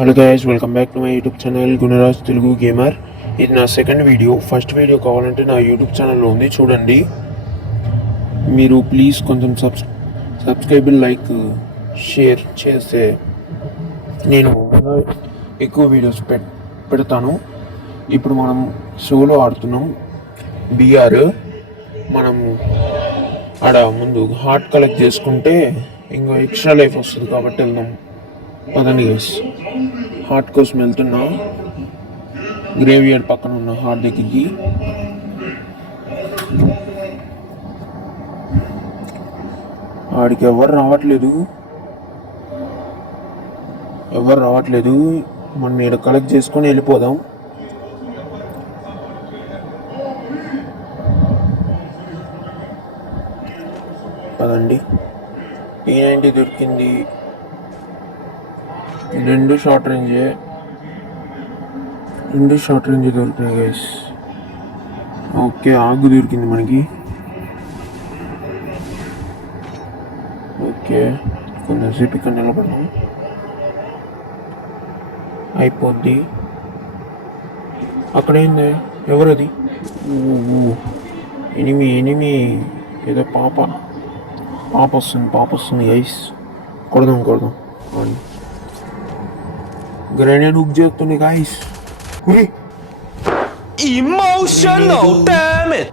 Hello guys, welcome back to my YouTube channel Gunaraj Telugu gamer. ఇది నా second video. First video కావాలంటే నా YouTube ఛానల్లో ఉంది, చూడండి. మీరు ప్లీజ్ కొంచెం సబ్స్క్రైబ్, లైక్, షేర్ చేస్తే నేను ఎక్కువ వీడియోస్ పెడతాను. ఇప్పుడు మనం సోలో ఆడుతున్నాం బిఆర్. మనం ఆడ ముందు హార్ట్ కలెక్ట్ చేసుకుంటే ఇంకో ఎక్స్ట్రా లైఫ్ వస్తుంది కాబట్టి వెళ్దాం. పదండి గైస్, హార్ట్ కోసం వెళ్తున్నా. గ్రేవ్ యార్డ్ పక్కన ఉన్న హార్ట్ దగ్గరికి. ఆడికి ఎవరు రావట్లేదు. మనం ఇక్కడ కలెక్ట్ చేసుకొని వెళ్ళిపోదాం. పదండి. P90 దొరికింది, రెండు షార్ట్ రేంజ్ దొరికినాయి గైస్. ఓకే, ఆగు దొరికింది మనకి. ఓకే, కొంచెంసేపు ఇక్కడ నిలబడదాం, అయిపోద్ది. అక్కడేంది? ఎవరది? ఎనిమి ఏదో పాప వస్తుంది గైస్. కొడదాం. గ్రెనేడ్ హుక్ చేస్తుంది గాయ్స్. Emotional damage.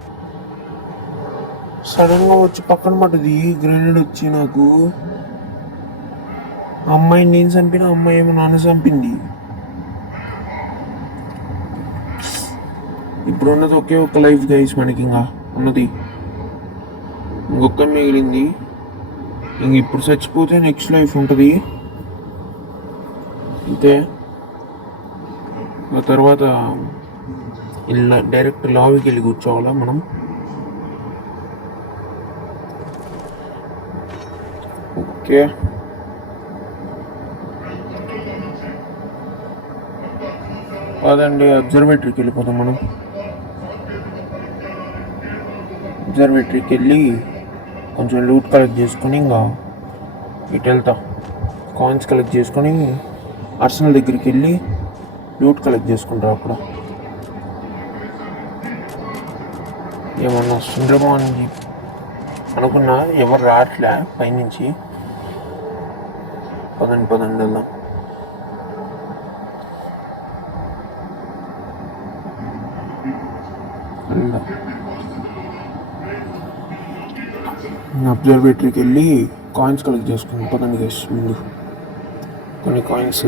సడన్ గా వచ్చి పక్కన పడ్డది గ్రెనేడ్ వచ్చి. నాకు అమ్మాయిని నేను చంపిన, అమ్మాయి ఏమో నాన్న చంపింది. ఇప్పుడు ఉన్నది ఒకే ఒక లైఫ్ గైస్ మనకి, ఇంకా ఉన్నది ఇంకొక మిగిలింది. ఇప్పుడు చచ్చిపోతే నెక్స్ట్ లైఫ్ ఉంటుంది అంతే. ఆ తర్వాత ఇలా డైరెక్ట్ లాబీకి వెళ్ళి కూర్చోవాలా మనం. ఓకే, కాదండి, అబ్జర్వేటరీకి వెళ్ళిపోతాం మనం. అబ్జర్వేటరీకి వెళ్ళి కొంచెం లూట్ కలెక్ట్ చేసుకొని ఇంకా ఇటు వెళ్తా. కాయిన్స్ కలెక్ట్ చేసుకొని ఆర్సనల్ దగ్గరికి వెళ్ళి లూట్ కలెక్ట్ చేసుకుంటారు. అక్కడ ఏమన్నా వస్తుందేమో అని అనుకున్నా, ఎవరు రావట్లే పైనుంచి. పదండి వెళ్దాం. అబ్జర్వేటరీకి వెళ్ళి కాయిన్స్ కలెక్ట్ చేసుకున్నాం. పదండి గైస్, ముందు కొన్ని కాయిన్స్.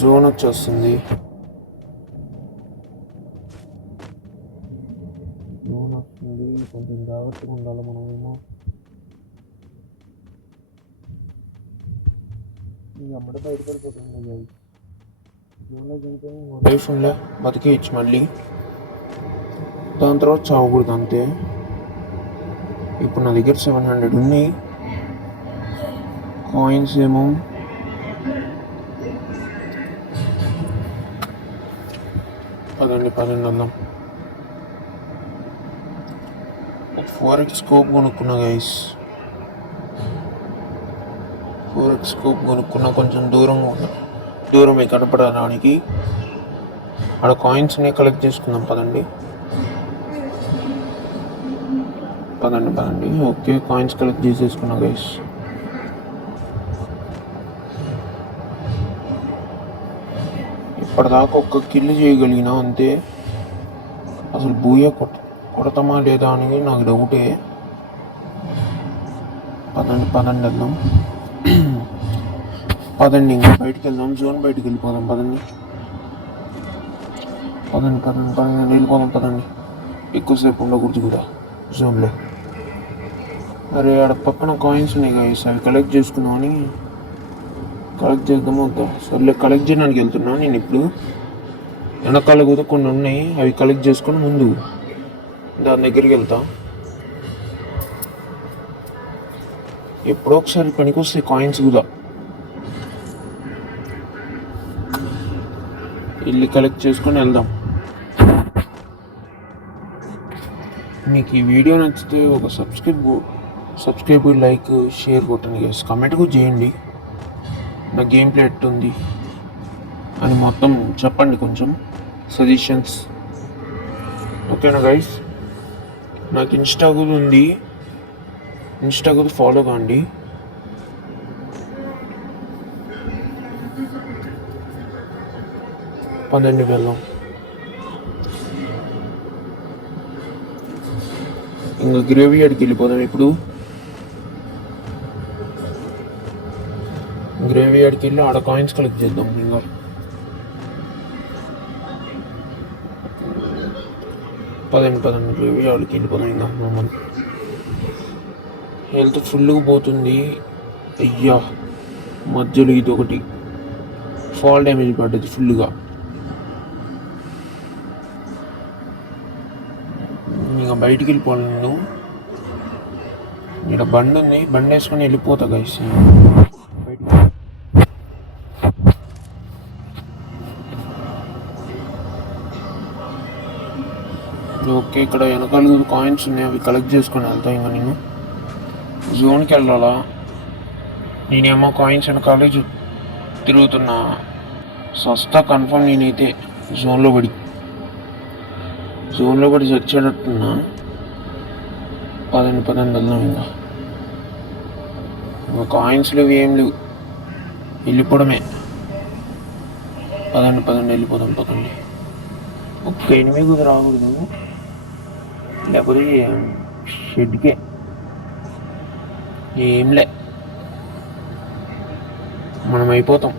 జోన్ వచ్చేస్తుంది. కొంచెం జాగ్రత్తగా ఉండాలి మనమేమో. అమ్మడి బయట పడిపోతుంది గైస్. జోన్లో చనిపోయి లైఫ్ ఉండే బతికేయచ్చు మళ్ళీ, దాని తర్వాత చావకూడదు అంతే. ఇప్పుడు నా దగ్గర 700 ఉన్నాయి. కాయిన్స్ ఏమో పదండి వెళ్దాం. 4x స్కోప్ కొనుక్కున్నా గైస్. 4x స్కోప్ కొనుక్కున్నా, కొంచెం దూరం కనపడడానికి. ఆడ కాయిన్స్ని కలెక్ట్ చేసుకుందాం. పదండి. ఓకే, కాయిన్స్ కలెక్ట్ చేసేసుకున్నా గైస్. ఇప్పటిదాకా ఒక్క కిల్ చేయగలిగినా అంతే. అసలు బూయ కొడతామా లేదా అని నాకు డౌటే. పదండి వెళ్దాం. ఇంకా బయటికి వెళ్దాం, జోన్ బయటికి వెళ్ళిపోదాం. వెళ్ళిపోదాం. ఎక్కువసేపు ఉండకూడదు కూడా జోన్లో. అరే, ఆడ పక్కన కాయిన్స్ ఉన్నాయి గైస్, అవి కలెక్ట్ చేసుకుందామని. కలెక్ట్ చేద్దామో వద్దా? సర్లే, కలెక్ట్ చేయడానికి వెళ్తున్నా నేను. ఇప్పుడు వెనకాల కూడా కొన్ని ఉన్నాయి, అవి కలెక్ట్ చేసుకొని ముందు దాని దగ్గరికి వెళ్తా. ఎప్పుడో ఒకసారి పనికి వస్తాయి కాయిన్స్ కూడా. వెళ్ళి కలెక్ట్ చేసుకొని వెళ్దాం. మీకు ఈ వీడియో నచ్చితే ఒక సబ్స్క్రైబ్, లైక్, షేర్ కొట్టండి గైస్. కమెంట్ కూడా చేయండి. నా గేమ్ ప్లే ఎట్టుంది అని మొత్తం చెప్పండి, కొంచెం సజెషన్స్. ఓకేనా గైస్? నాకు ఇన్స్టా కూడా ఉంది, ఇన్స్టా కూడా ఫాలో కాండి. పదండి వెళ్దాం. ఇంకా గ్రేవీ యార్డ్కి వెళ్ళిపోదాం. ఇప్పుడు గ్రేవీ యార్డ్కి వెళ్ళి ఆడ కాయిన్స్ కలెక్ట్ చేద్దాం. ఇంకా పదండి గ్రేవీ యార్డ్కి వెళ్ళిపోదాం. ఇంకా మనం హెల్త్ ఫుల్గా పోతుంది. అయ్యా, మధ్యలో ఇది ఒకటి ఫాల్ డ్యామేజ్ పడ్డది ఫుల్గా. ఇంకా బయటికి వెళ్ళిపోవాలి. నేను ఇక్కడ బండి ఉంది, బండి వేసుకొని వెళ్ళిపోతా గైస్ బయటికి. ఓకే, ఇక్కడ వెనకాల కాయిన్స్ ఉన్నాయి, అవి కలెక్ట్ చేసుకొని వెళ్తా. ఇంకా నేను జోన్కి వెళ్ళాలా? నేనేమో కాయిన్స్ వెనకాలే తిరుగుతున్నా. సస్తా కన్ఫర్మ్ నేనైతే జోన్లో పడి చచ్చేటట్టున్నా. పదండి వెళ్దాం. ఇంకా కాయిన్స్ లేవు, ఏం లేవు, వెళ్ళిపోవడమే. పదండి వెళ్ళిపోదాం. ఒక్క ఎనిమిది కూడా రాకూడదు, లేకపోతే షెడ్కే ఏంలే, మనం అయిపోతాం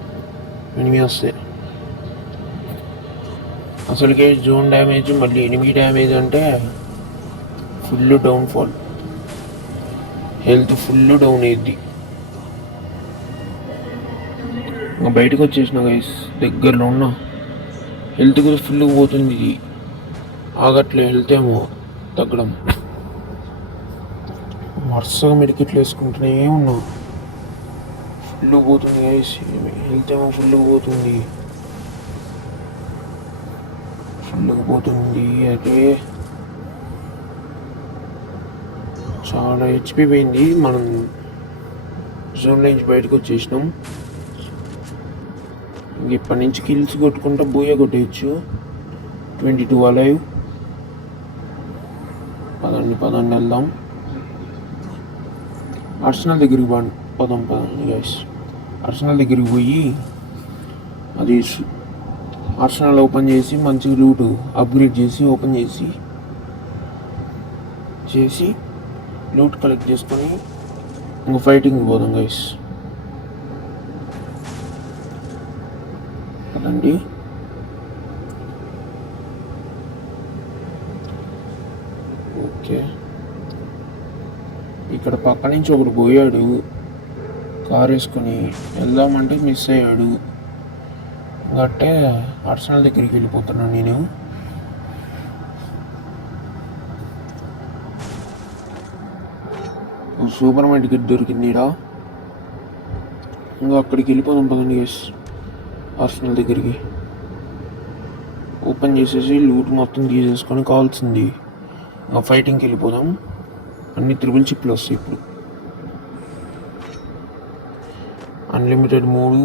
ఎనిమిది వస్తే. అసలుకే జోన్ డ్యామేజ్, మళ్ళీ ఎనిమిది డ్యామేజ్ అంటే full downfall, health full down అయ్యిద్ది. ఇంకా బయటకు వచ్చేసిన గైస్, దగ్గరలో ఉన్నా. హెల్త్ కూడా ఫుల్ పోతుంది, ఇది ఆగట్లే. హెల్త్ ఏమో తగ్గడం. వరుసగా మెడికెట్లు వేసుకుంటూనే ఉన్నా. ఫుల్ పోతుంది గైస్, హెల్త్ ఏమో ఫుల్ పోతుంది. అయితే చాలా హెచ్పి పోయింది. మనం జోన్ నుంచి బయటకు వచ్చేసినాం. ఇప్పటి నుంచి కిల్స్ కొట్టుకుంటా బూయా కొట్టేయచ్చు. 22 అలైవ్. పదండి వెళ్దాం. ఆర్సెనల్ దగ్గరికి పదండి గైస్. ఆర్సెనల్ దగ్గరికి పోయి అది ఆర్సెనల్ ఓపెన్ చేసి మంచిగా లూట్ అప్గ్రేడ్ చేసి ఓపెన్ చేసి లూట్ కలెక్ట్ చేసుకొని ఇంకా ఫైటింగ్ పోదాం గైస్. కదండి. ఓకే, ఇక్కడ పక్క నుంచి ఒకడు పోయాడు కార్ వేసుకొని, వెళ్దామంటే మిస్ అయ్యాడు. గట్టే ఆర్సెనల్ దగ్గరికి వెళ్ళిపోతున్నాను నేను. సూపర్ మార్కెట్ దొరికింది ఈడ. ఇంకా అక్కడికి వెళ్ళిపోదాం పదండి గైస్. ఆర్సెనల్ దగ్గరికి ఓపెన్ చేసేసి లూట్ మొత్తం తీసేసుకొని కావాల్సింది ఇంకా ఫైటింగ్కి వెళ్ళిపోదాం. అన్ని త్రిబుల్ చిప్లు వస్తాయి ఇప్పుడు. అన్లిమిటెడ్ 3,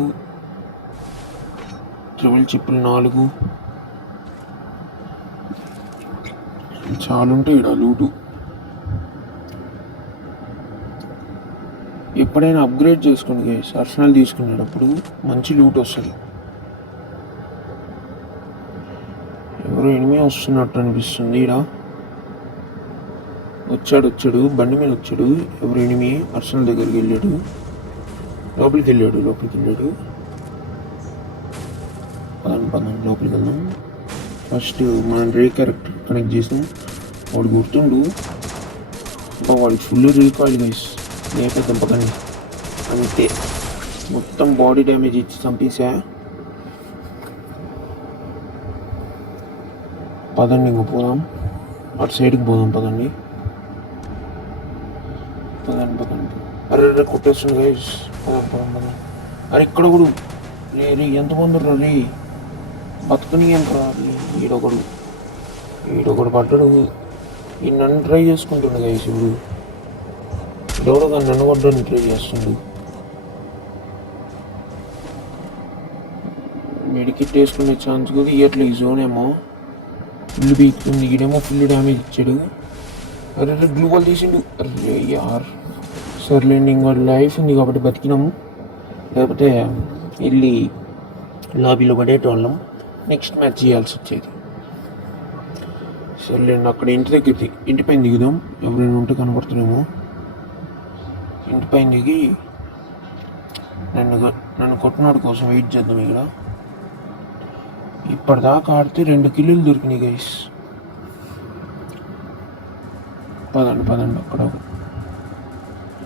త్రిబుల్ చిప్లు 4 చాలుంటాయి ఇక్కడ లూటు. ఎప్పుడైనా అప్గ్రేడ్ చేసుకోండి గైస్. ఆర్సెనల్ తీసుకునేటప్పుడు మంచి లూట్ వస్తుంది. ఎవరో ఎనిమిది వస్తున్నట్టు అనిపిస్తుంది. ఇక్కడ వచ్చాడు బండి మీద వచ్చాడు. ఎవరు ఎనిమిది ఆర్సెనల్ దగ్గరికి వెళ్ళాడు. లోపలికి వెళ్ళాడు. పదండి లోపలికి వెళ్దాం. ఫస్ట్ మనం రే క్యారెక్టర్ కనెక్ట్ చేసాం. వాడు గుర్తుండు, వాడికి ఫుల్ రీకాయిల్ గైస్. లేకపోతే పక్కన అంతే మొత్తం బాడీ డ్యామేజ్ ఇచ్చి చంపేసా. పదండి ఇంక పోదాం, అటు సైడ్కి పోదాం. పదండి. అరే కొట్టేస్తుంది గైస్. పదం. అరే ఇక్కడ కూడా రే ఎంతమంది రే బతుకుని ఎంతరా. ఈడొకడు పడ్డాడు. ఈ నన్ను ట్రై చేసుకుంటుండే గైస్. ఇప్పుడు ఎవడో కానీ నన్ను కొట్టడానికి ట్రై చేస్తుండు. మెడికిట్ వేసుకునే ఛాన్స్ కూడా ఇవ్వట్లే ఈ జోన్ ఏమో ఫుల్ బీక్తుంది. ఈడేమో ఫుల్ డ్యామేజ్ ఇచ్చాడు. అరే గ్లూ బాల్ తీసిండు. అరే యార్ సర్లేండి, ఇంకో లైఫ్ ఉంది కాబట్టి బతికినాము, లేకపోతే వెళ్ళి లాబీలో పడేటోళ్ళం, నెక్స్ట్ మ్యాచ్ చేయాల్సి వచ్చేది. సర్లేండి, అక్కడ ఇంటి పైన దిగుదాం. ఎవరైనా ఉంటే కనబడుతున్నామో. ఇంటి పైన దిగి నన్ను కొట్టినోడి కోసం వెయిట్ చేద్దాం. ఇక్కడ ఇప్పటిదాకా ఆడితే 2 కిల్లులు దొరికినాయి గైస్. పదండి అక్కడ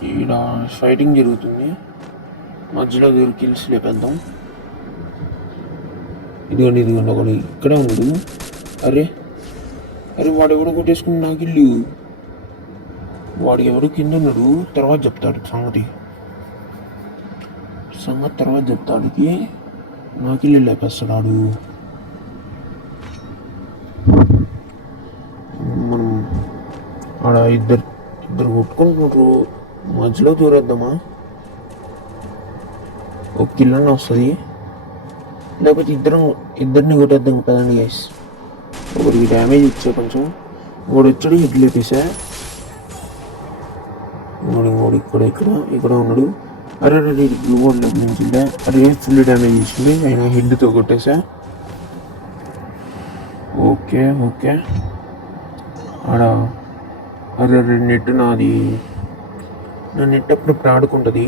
ఈడ ఫైటింగ్ జరుగుతుంది, మధ్యలో 2 కిల్స్ లేపేద్దాం. ఇదిగోండి ఒకడు ఇక్కడే ఉన్నాడు. అరే వాడు ఎవడో కొట్టేసుకుని నాకు ఇల్లు. వాడు ఎవడు కింద ఉన్నాడు, తర్వాత చెప్తాడు సంగతి తర్వాత చెప్తాడికి. నాకు ఇల్లు లేపేస్తాడు. మనం ఆడ ఇద్దరు కొట్టుకుంటున్నారు, మధ్యలో దూరేద్దామా? ఒక కిల్లన్న వస్తుంది, లేకపోతే ఇద్దరిని కొట్టేద్దాం కదండి గైస్. ఒకరికి డ్యామేజ్ ఇచ్చా కొంచెం, వాడు వచ్చాడు హెడ్ లేపేసా. వాడు ఇక్కడ ఉన్నాడు. అరే బ్లూ బోర్డ్ లభించిందా? అరే ఫుల్ డ్యామేజ్ ఇచ్చింది, ఆయన హెడ్తో కొట్టేసా. ఓకే ఆడ అరే నెట్ నాది, నా నెట్ అప్పుడు ఆడుకుంటుంది.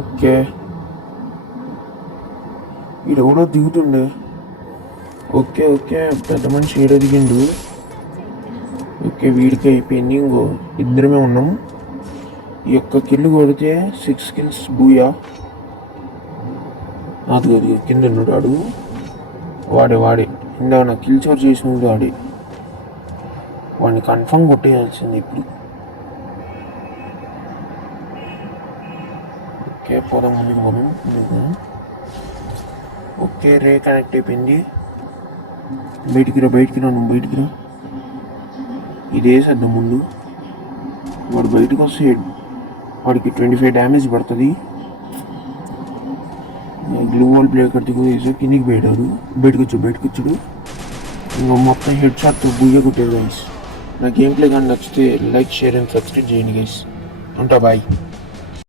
ఓకే ఈడ కూడా దిగుతుండే. ఓకే పెద్ద మనిషి ఈడ దిగిండు. ఓకే వీడికి అయిపోయింది, ఇంకో ఇద్దరమే ఉన్నాం. ఈ ఒక్క కిల్లు కొడితే 6 kills బూయా. అది కింద ఉన్నాడు వాడే ఇందా నా కిల్ చోర్ చేసినప్పుడు వాడిని కన్ఫర్మ్ కొట్టేయాల్సింది ఇప్పుడు. ఓకే పోదాం ముందుకు. ఓకే రే కనెక్ట్ అయిపోయింది. బయటికి రా నువ్వు బయటికి రా. ఇదే సర్ద ముందు వాడు బయటకు వస్తే వాడికి 25 డ్యామేజ్ పడుతుంది. గ్లూ వాల్ ప్లే కడితే కూడా వేసా, కిందికి బయటకు వచ్చాడు. ఇంకా మొత్తం హెడ్ షాట్తో బుయ్య కొట్టాడు గైస్. నా గేమ్ ప్లే కానీ నచ్చితే లైక్, షేర్ అండ్ సబ్స్క్రైబ్ చేయండి గైస్. ఉంటా బాయ్.